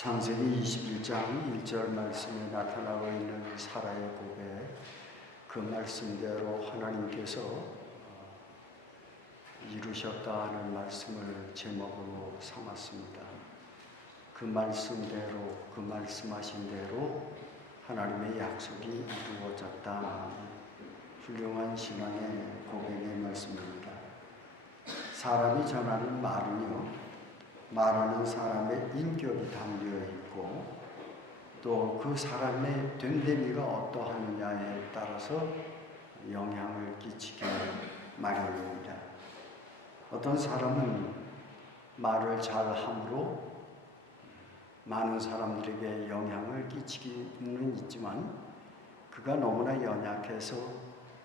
창세기 21장 1절 말씀에 나타나고 있는 사라의 고백, 그 말씀대로 하나님께서 이루셨다 하는 말씀을 제목으로 삼았습니다. 그 말씀대로, 그 말씀하신 대로 하나님의 약속이 이루어졌다. 훌륭한 신앙의 고백의 말씀입니다. 사람이 전하는 말은요, 말하는 사람의 인격이 담겨 있고 또 그 사람의 됨됨이가 어떠하느냐에 따라서 영향을 끼치게 마련입니다. 어떤 사람은 말을 잘함으로 많은 사람들에게 영향을 끼치기는 있지만 그가 너무나 연약해서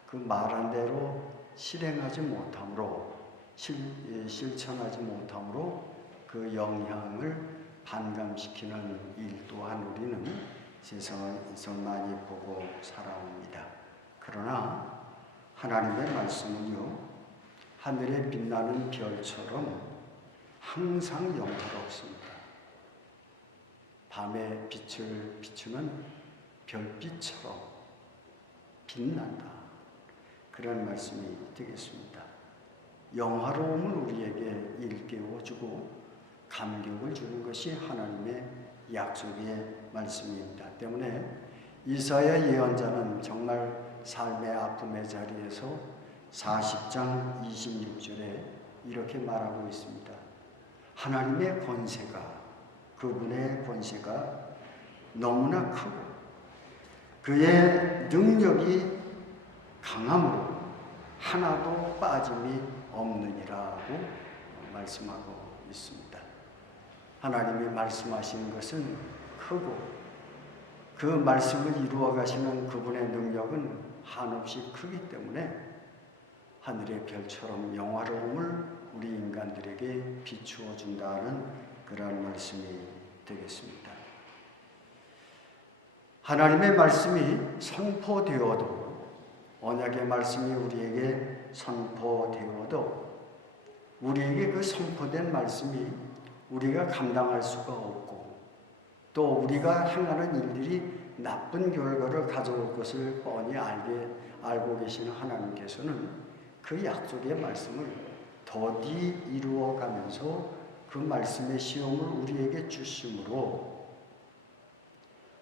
그 말한 대로 실행하지 못함으로 실천하지 못함으로 그 영향을 반감시키는 일 또한 우리는 세상에서 많이 보고 살아옵니다. 그러나 하나님의 말씀은요, 하늘에 빛나는 별처럼 항상 영화롭습니다. 밤에 빛을 비추는 별빛처럼 빛난다. 그런 말씀이 되겠습니다. 영화로움을 우리에게 일깨워주고 감격을 주는 것이 하나님의 약속의 말씀입니다. 때문에 이사야 예언자는 정말 삶의 아픔의 자리에서 40장 26절에 이렇게 말하고 있습니다. 하나님의 권세가, 그분의 권세가 너무나 크고 그의 능력이 강함으로 하나도 빠짐이 없느니라고 말씀하고 있습니다. 하나님이 말씀하시는 것은 크고 그 말씀을 이루어 가시는 그분의 능력은 한없이 크기 때문에 하늘의 별처럼 영화로움을 우리 인간들에게 비추어 준다는 그런 말씀이 되겠습니다. 하나님의 말씀이 선포되어도, 언약의 말씀이 우리에게 선포되어도 우리에게 그 선포된 말씀이 우리가 감당할 수가 없고 또 우리가 행하는 일들이 나쁜 결과를 가져올 것을 뻔히 알고 계시는 하나님께서는 그 약속의 말씀을 더디 이루어가면서 그 말씀의 시험을 우리에게 주심으로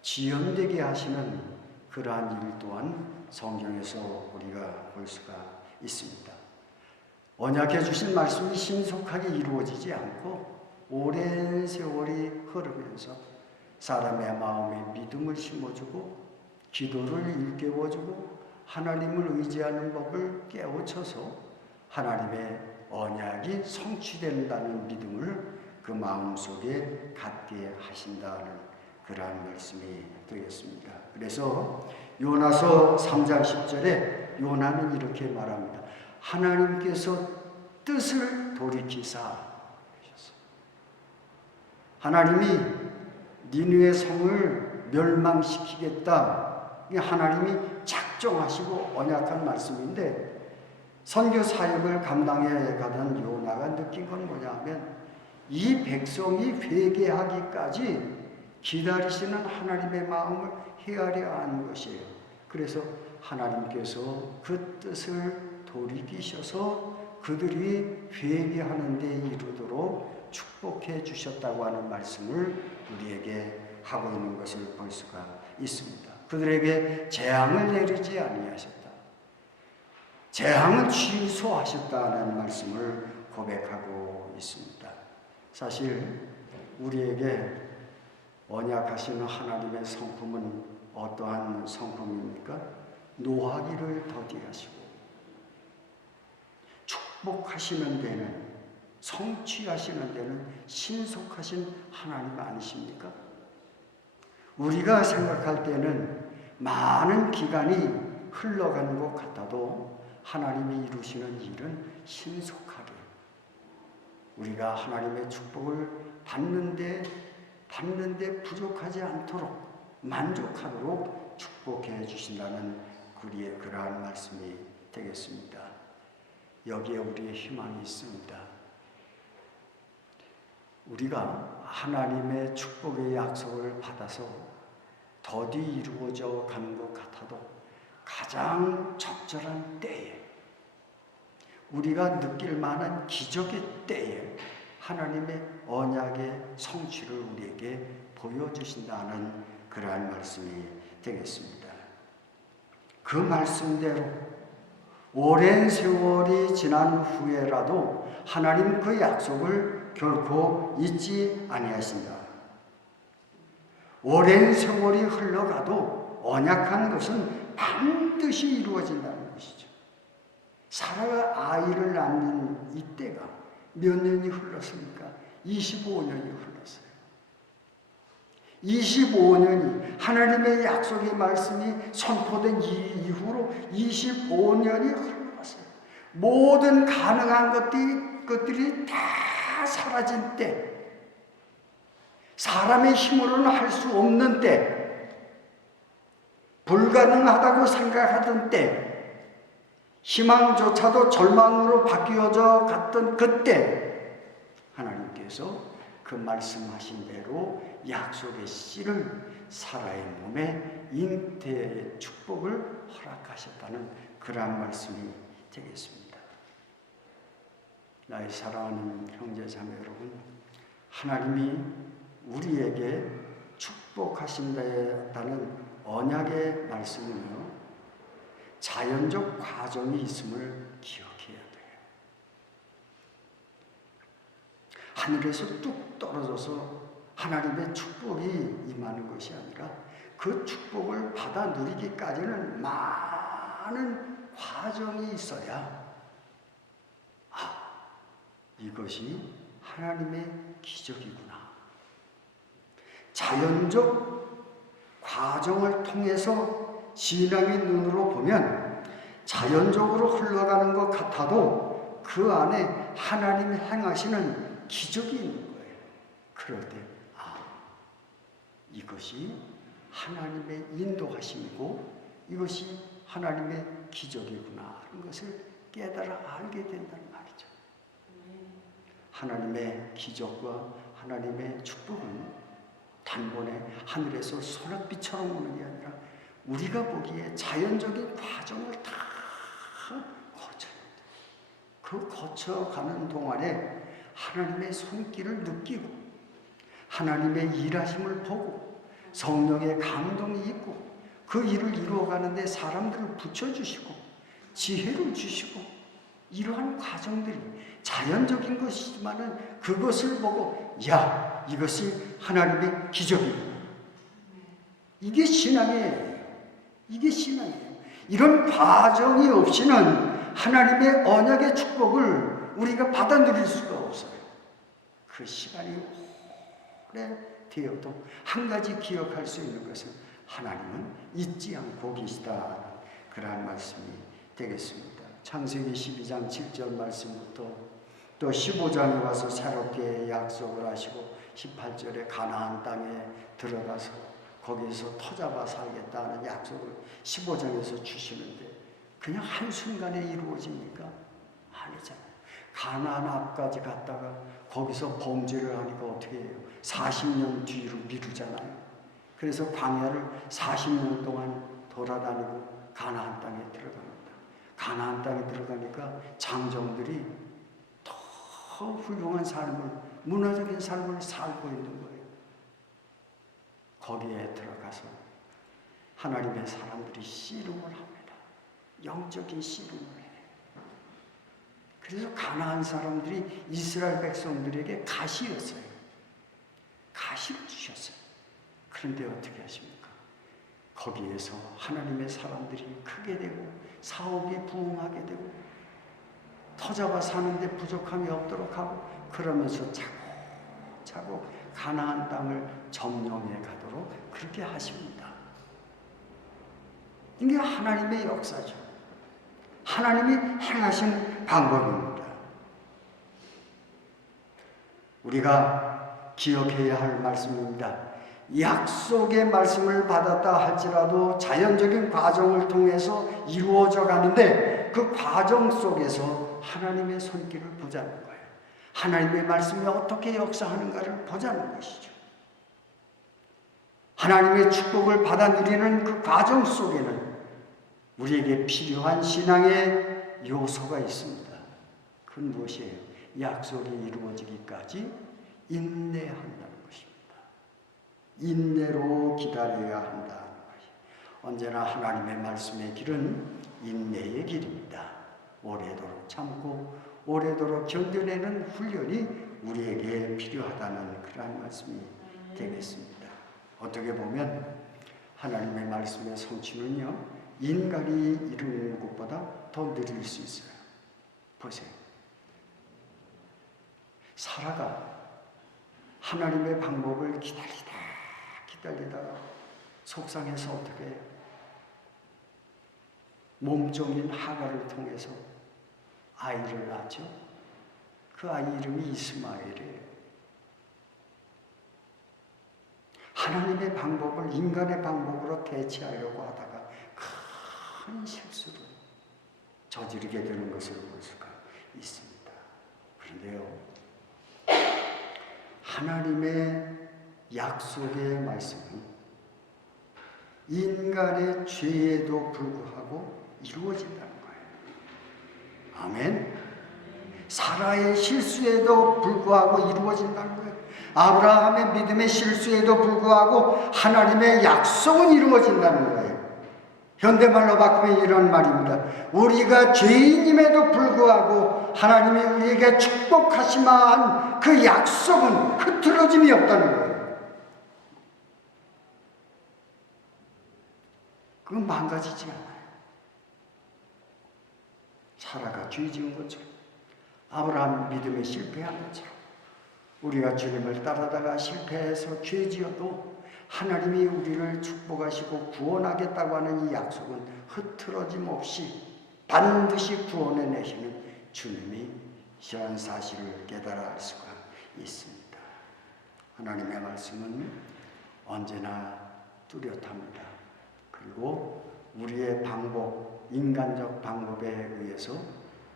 지연되게 하시는 그러한 일 또한 성경에서 우리가 볼 수가 있습니다. 언약해 주신 말씀이 신속하게 이루어지지 않고 오랜 세월이 흐르면서 사람의 마음에 믿음을 심어주고 기도를 일깨워주고 하나님을 의지하는 법을 깨우쳐서 하나님의 언약이 성취된다는 믿음을 그 마음속에 갖게 하신다는 그러한 말씀이 되겠습니다. 그래서 요나서 3장 10절에 요나는 이렇게 말합니다. 하나님께서 뜻을 돌이키사, 하나님이 니느웨 성을 멸망시키겠다. 이게 하나님이 작정하시고 언약한 말씀인데 선교 사역을 감당해 가던 요나가 느낀 건 뭐냐면 이 백성이 회개하기까지 기다리시는 하나님의 마음을 헤아려 하는 것이에요. 그래서 하나님께서 그 뜻을 돌이키셔서 그들이 회개하는 데 이르도록 축복해 주셨다고 하는 말씀을 우리에게 하고 있는 것을 볼 수가 있습니다. 그들에게 재앙을 내리지 아니하셨다. 재앙을 취소하셨다는 말씀을 고백하고 있습니다. 사실 우리에게 언약하시는 하나님의 성품은 어떠한 성품입니까? 노하기를 더디하시고 축복하시는 데는, 성취하시는 데는 신속하신 하나님 아니십니까? 우리가 생각할 때는 많은 기간이 흘러간 것 같아도 하나님이 이루시는 일은 신속하게 우리가 하나님의 축복을 받는데 부족하지 않도록 만족하도록 축복해 주신다는 우리의 그러한 말씀이 되겠습니다. 여기에 우리의 희망이 있습니다. 우리가 하나님의 축복의 약속을 받아서 더디 이루어져 가는 것 같아도 가장 적절한 때에, 우리가 느낄 만한 기적의 때에 하나님의 언약의 성취를 우리에게 보여주신다는 그러한 말씀이 되겠습니다. 그 말씀대로 오랜 세월이 지난 후에라도 하나님 그 약속을 결코 잊지 아니하신다. 오랜 세월이 흘러가도 언약한 것은 반드시 이루어진다는 것이죠. 사라가 아이를 낳는 이때가 몇 년이 흘렀습니까? 25년이 흘렀어요. 25년이 하나님의 약속의 말씀이 선포된 이후로 25년이 흘렀어요. 모든 가능한 것들이 다 사라진 때, 사람의 힘으로는 할 수 없는 때, 불가능하다고 생각하던 때, 희망조차도 절망으로 바뀌어져 갔던 그때 하나님께서 그 말씀하신 대로 약속의 씨를 사라의 몸에 잉태의 축복을 허락하셨다는 그러한 말씀이 되겠습니다. 나의 사랑하는 형제자매 여러분, 하나님이 우리에게 축복하신다는 언약의 말씀은요, 자연적 과정이 있음을 기억해야 돼요. 하늘에서 뚝 떨어져서 하나님의 축복이 임하는 것이 아니라 그 축복을 받아 누리기까지는 많은 과정이 있어야, 이것이 하나님의 기적이구나. 자연적 과정을 통해서 신앙의 눈으로 보면 자연적으로 흘러가는 것 같아도 그 안에 하나님이 행하시는 기적이 있는 거예요. 그럴 때 이것이 하나님의 인도하심이고 이것이 하나님의 기적이구나 하는 것을 깨달아 알게 된다는 말이죠. 하나님의 기적과 하나님의 축복은 단번에 하늘에서 소낙비처럼 오는 게 아니라 우리가 보기에 자연적인 과정을 다 거쳐야 돼. 그 거쳐가는 동안에 하나님의 손길을 느끼고 하나님의 일하심을 보고 성령의 감동이 있고 그 일을 이루어가는데 사람들을 붙여주시고 지혜를 주시고 이러한 과정들이 자연적인 것이지만은 그것을 보고 이것이 하나님의 기적이구나. 이게 신앙이에요. 이게 신앙이에요. 이런 과정이 없이는 하나님의 언약의 축복을 우리가 받아 누릴 수가 없어요. 그 시간이 오래 되어도 한 가지 기억할 수 있는 것은 하나님은 잊지 않고 계시다. 그러한 말씀이 되겠습니다. 창세기 12장 7절 말씀부터 또 15장에 와서 새롭게 약속을 하시고 18절에 가나안 땅에 들어가서 거기서 터잡아 살겠다는 약속을 15장에서 주시는데 그냥 한순간에 이루어집니까? 아니잖아요. 가나안 앞까지 갔다가 거기서 범죄를 하니까 어떻게 해요? 40년 뒤로 미루잖아요. 그래서 광야를 40년 동안 돌아다니고 가나안 땅에 들어갑니다. 가나안 땅에 들어가니까 장정들이 더 훌륭한 삶을, 문화적인 삶을 살고 있는 거예요. 거기에 들어가서 하나님의 사람들이 씨름을 합니다. 영적인 씨름을 해요. 그래서 가나안 사람들이 이스라엘 백성들에게 가시였어요. 가시를 주셨어요. 그런데 어떻게 하십니까? 거기에서 하나님의 사람들이 크게 되고 사업이 부흥하게 되고 터잡아 사는데 부족함이 없도록 하고 그러면서 차곡차곡 가나안 땅을 점령해 가도록 그렇게 하십니다. 이게 하나님의 역사죠. 하나님이 행하신 방법입니다. 우리가 기억해야 할 말씀입니다. 약속의 말씀을 받았다 할지라도 자연적인 과정을 통해서 이루어져 가는데 그 과정 속에서 하나님의 손길을 보자는 거예요. 하나님의 말씀이 어떻게 역사하는가를 보자는 것이죠. 하나님의 축복을 받아 누리는 그 과정 속에는 우리에게 필요한 신앙의 요소가 있습니다. 그건 무엇이에요? 약속이 이루어지기까지 인내한다는 것입니다. 인내로 기다려야 한다는 것이. 언제나 하나님의 말씀의 길은 인내의 길입니다. 오래도록 참고 오래도록 견뎌내는 훈련이 우리에게 필요하다는 그런 말씀이 되겠습니다. 어떻게 보면 하나님의 말씀의 성취는요, 인간이 이루는 것보다 더 느릴 수 있어요. 보세요. 사라가 하나님의 방법을 기다리다가 속상해서 어떻게 해요? 몸종인 하갈을 통해서 아이를 낳죠. 그 아이 이름이 이스마엘이에요. 하나님의 방법을 인간의 방법으로 대체하려고 하다가 큰 실수를 저지르게 되는 것을 볼 수가 있습니다. 그런데요, 하나님의 약속의 말씀은 인간의 죄에도 불구하고 이루어진다는 거예요. 아멘. 사라의 실수에도 불구하고 이루어진다는 거예요. 아브라함의 믿음의 실수에도 불구하고 하나님의 약속은 이루어진다는 거예요. 현대말로 바꾸면 이런 말입니다. 우리가 죄인임에도 불구하고 하나님이 우리에게 축복하시만 그 약속은 흐트러짐이 없다는 거예요. 그건 망가지지 않아요. 사라가 죄 지은 것처럼, 아브라함 믿음에 실패한 것처럼, 우리가 주님을 따르다가 실패해서 죄 지어도 하나님이 우리를 축복하시고 구원하겠다고 하는 이 약속은 흐트러짐 없이 반드시 구원해 내시는 주님이 이런 사실을 깨달아 알 수가 있습니다. 하나님의 말씀은 언제나 뚜렷합니다. 그리고 우리의 방법, 인간적 방법에 의해서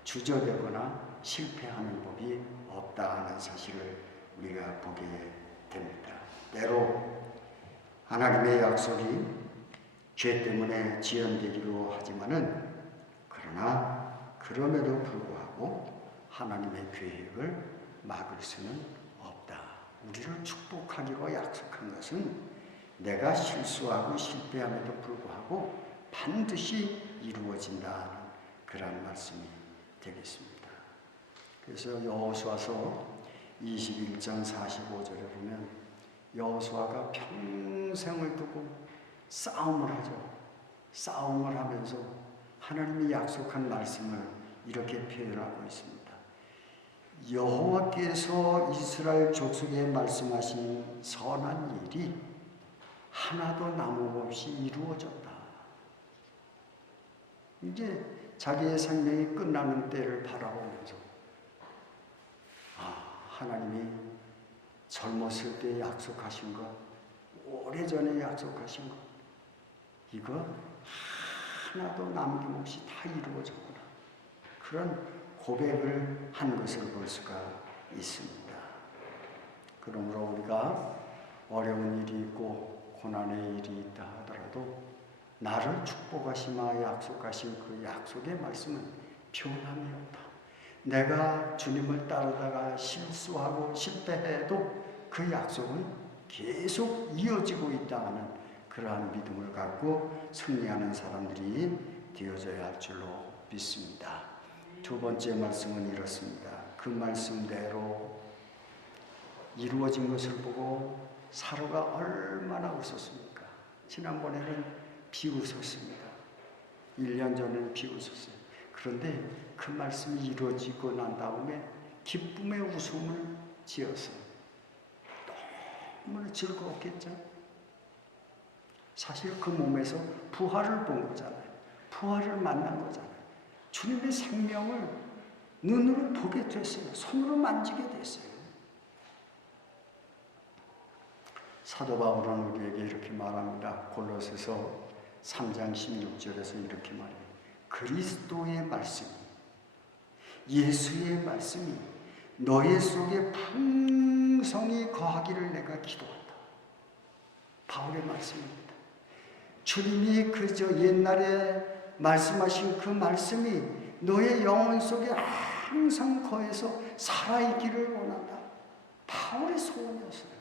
주저되거나 실패하는 법이 없다는 사실을 우리가 보게 됩니다. 때로 하나님의 약속이 죄 때문에 지연되기도 하지만은, 그러나 그럼에도 불구하고 하나님의 계획을 막을 수는 없다. 우리를 축복하기로 약속한 것은 내가 실수하고 실패함에도 불구하고 반드시 이루어진다는 그런 말씀이 되겠습니다. 그래서 여호수아서 21장 45절에 보면 여호수아가 평생을 두고 싸움을 하죠. 싸움을 하면서 하나님이 약속한 말씀을 이렇게 표현하고 있습니다. 여호와께서 이스라엘 족속에 말씀하신 선한 일이 하나도 남음없이 이루어졌다. 이제 자기의 생명이 끝나는 때를 바라보면서 하나님이 젊었을 때 약속하신 것, 오래전에 약속하신 것, 이거 하나도 남김없이 다 이루어졌구나. 그런 고백을 한 것을 볼 수가 있습니다. 그러므로 우리가 어려운 일이 있고 고난의 일이 있다 하더라도 나를 축복하시마 약속하신 그 약속의 말씀은 변함이 없다. 내가 주님을 따르다가 실수하고 실패해도 그 약속은 계속 이어지고 있다 하는 그러한 믿음을 갖고 승리하는 사람들이 되어져야 할 줄로 믿습니다. 두 번째 말씀은 이렇습니다. 그 말씀대로 이루어진 것을 보고 사로가 얼마나 웃었습니까? 지난번에는 비웃었습니다. 1년 전에는 비웃었어요. 그런데 그 말씀이 이루어지고 난 다음에 기쁨의 웃음을 지었어요. 너무나 즐거웠겠죠? 사실 그 몸에서 부활을 본 거잖아요. 부활을 만난 거잖아요. 주님의 생명을 눈으로 보게 됐어요. 손으로 만지게 됐어요. 사도 바울은 우리에게 이렇게 말합니다. 골로새서 3장 16절에서 이렇게 말해요. 그리스도의 말씀이, 예수의 말씀이 너희 속에 풍성히 거하기를 내가 기도한다. 바울의 말씀입니다. 주님이 그저 옛날에 말씀하신 그 말씀이 너의 영혼 속에 항상 거해서 살아있기를 원한다. 바울의 소원이었어요.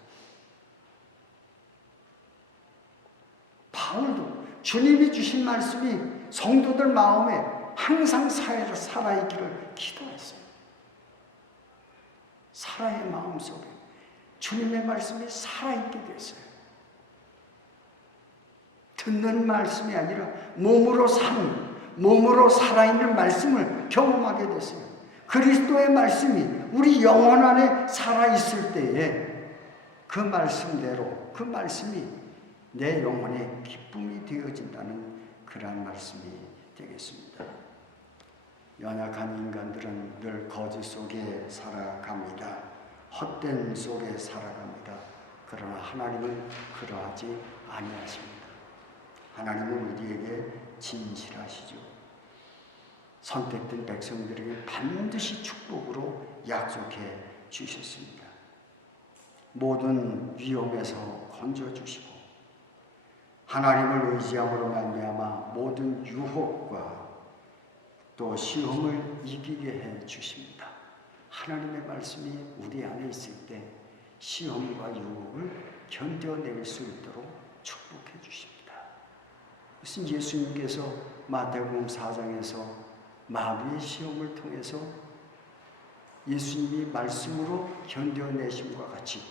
바울도 주님이 주신 말씀이 성도들 마음에 항상 살아있기를 기도했어요. 사라의 마음속에 주님의 말씀이 살아있게 됐어요. 듣는 말씀이 아니라 몸으로 살아있는 말씀을 경험하게 됐어요. 그리스도의 말씀이 우리 영혼 안에 살아있을 때에 그 말씀대로 그 말씀이 내 영혼의 기쁨이 되어진다는 그러한 말씀이 되겠습니다. 연약한 인간들은 늘 거짓 속에 살아갑니다. 헛된 속에 살아갑니다. 그러나 하나님은 그러하지 아니하십니다. 하나님은 우리에게 진실하시죠. 선택된 백성들에게 반드시 축복으로 약속해 주셨습니다. 모든 위험에서 건져주시고 하나님을 의지함으로 말미암아 모든 유혹과 또 시험을 이기게 해 주십니다. 하나님의 말씀이 우리 안에 있을 때 시험과 유혹을 견뎌낼 수 있도록 축복해 주십니다. 그것은 예수님께서 마태복음 4장에서 마귀의 시험을 통해서 예수님이 말씀으로 견뎌내심과 같이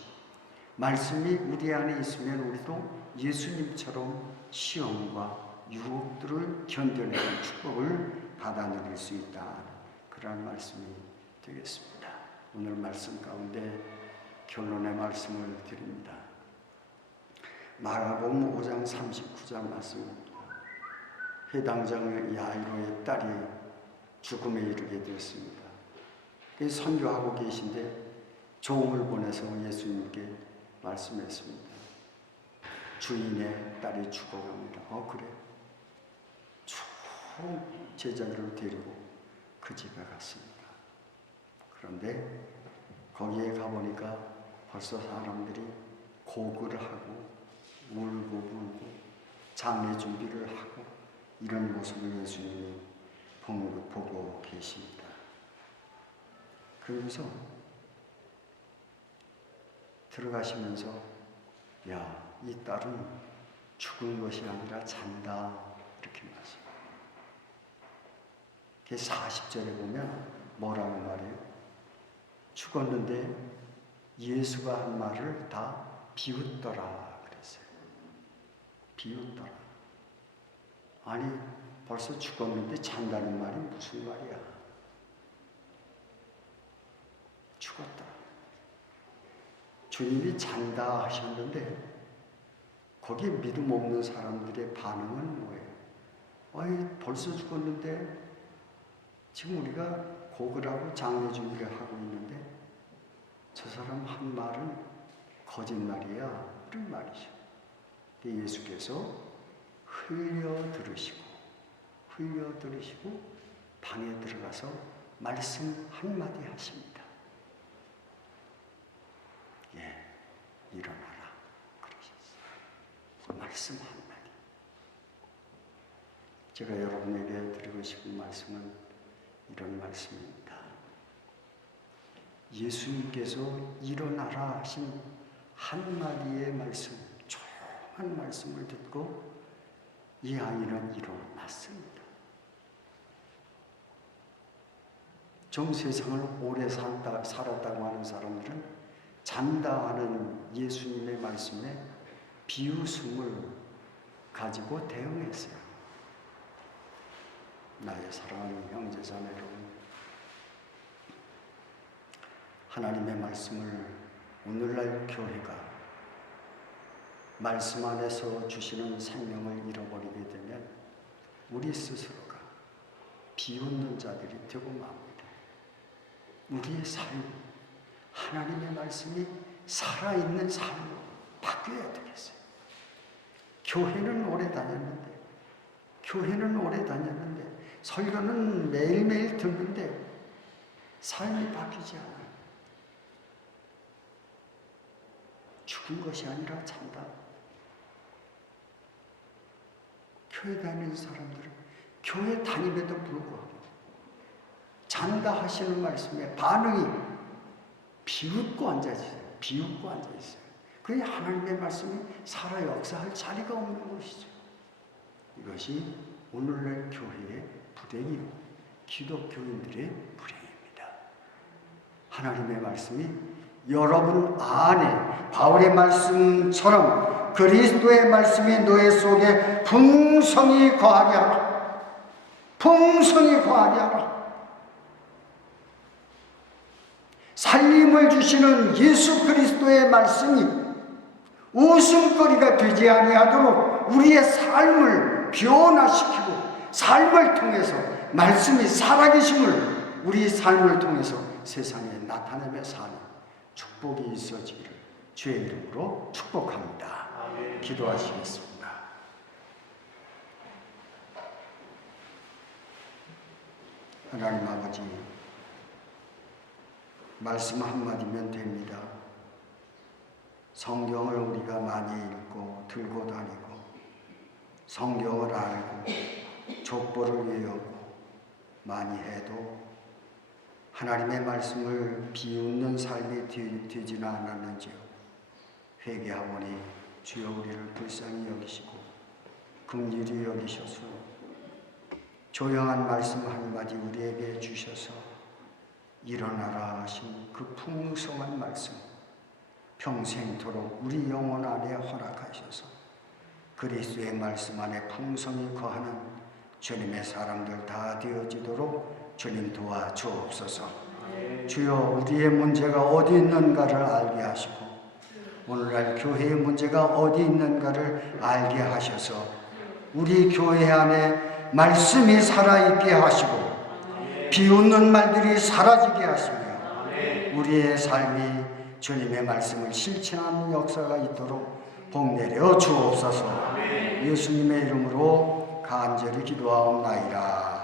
말씀이 우리 안에 있으면 우리도 예수님처럼 시험과 유혹들을 견뎌내는 축복을 받아 누릴 수 있다. 그런 말씀이 되겠습니다. 오늘 말씀 가운데 결론의 말씀을 드립니다. 마가복음 5장 39절 말씀입니다. 회당장 야이로의 딸이 죽음에 이르게 되었습니다. 선교하고 계신데 종을 보내서 예수님께 말씀했습니다. 주인의 딸이 죽어갑니다. 그래. 총 제자들을 데리고 그 집에 갔습니다. 그런데 거기에 가보니까 벌써 사람들이 고글을 하고 울고 불고 장례 준비를 하고 이런 모습을 예수님이 보고 계십니다. 그러면서 들어가시면서 야, 이 딸은 죽은 것이 아니라 잔다 이렇게 말씀합니다. 40절에 보면 뭐라고 말해요? 죽었는데 예수가 한 말을 다 비웃더라 그랬어요. 비웃더라. 아니 벌써 죽었는데 잔다는 말이 무슨 말이야? 죽었다. 주님이 잔다 하셨는데 거기에 믿음 없는 사람들의 반응은 뭐예요? 아니 벌써 죽었는데 지금 우리가 고글하고 장례 준비를 하고 있는데 저 사람 한 말은 거짓말이야 이런 말이죠. 예수께서 흘려 들으시고 방에 들어가서 말씀 한마디 하십니다. 일어나라 그러셨어요. 말씀 한마디. 제가 여러분에게 드리고 싶은 말씀은 이런 말씀입니다. 예수님께서 일어나라 하신 한마디의 말씀, 조용한 말씀을 듣고 이 아이는 일어났습니다. 좀 세상을 오래 살았다고 하는 사람들은 잔다 하는 예수님의 말씀에 비웃음을 가지고 대응했어요. 나의 사랑하는 형제자매 여러분, 하나님의 말씀을 오늘날 교회가 말씀 안에서 주시는 생명을 잃어버리게 되면 우리 스스로가 비웃는 자들이 되고 맙니다. 우리의 삶, 하나님의 말씀이 살아있는 삶으로 바뀌어야 되겠어요. 교회는 오래 다녔는데 설교는 매일매일 듣는데 삶이 바뀌지 않아요. 죽은 것이 아니라 잔다. 교회 다니는 사람들은 교회 다님에도 불구하고 잔다 하시는 말씀에 반응이 비웃고 앉아있어요. 비웃고 앉아있어요. 그게 하나님의 말씀이 살아 역사할 자리가 없는 것이죠. 이것이 오늘날 교회의 불행이고 기독교인들의 불행입니다. 하나님의 말씀이 여러분 안에 바울의 말씀처럼 그리스도의 말씀이 너의 속에 풍성히 거하게 하라. 풍성히 거하게 하라. 살림을 주시는 예수 그리스도의 말씀이 웃음거리가 되지 아니하도록 우리의 삶을 변화시키고 삶을 통해서 말씀이 살아계심을 우리 삶을 통해서 세상에 나타내며 사는 축복이 있어지기를 주의 이름으로 축복합니다. 기도하시겠습니다. 하나님 아버지, 말씀 한마디면 됩니다. 성경을 우리가 많이 읽고 들고 다니고 성경을 알고 족보를 외우고 많이 해도 하나님의 말씀을 비웃는 삶이 되지는 않았는지요. 회개하오니 주여 우리를 불쌍히 여기시고 긍휼히 여기셔서 조용한 말씀 한마디 우리에게 주셔서 일어나라 하신 그 풍성한 말씀 평생토록 우리 영혼 안에 허락하셔서 그리스도의 말씀 안에 풍성히 거하는 주님의 사람들 다 되어지도록 주님 도와 주옵소서. 주여 우리의 문제가 어디 있는가를 알게 하시고 오늘날 교회의 문제가 어디 있는가를 알게 하셔서 우리 교회 안에 말씀이 살아있게 하시고 비웃는 말들이 사라지게 하시며 우리의 삶이 주님의 말씀을 실천하는 역사가 있도록 복 내려 주옵소서. 예수님의 이름으로 간절히 기도하옵나이다.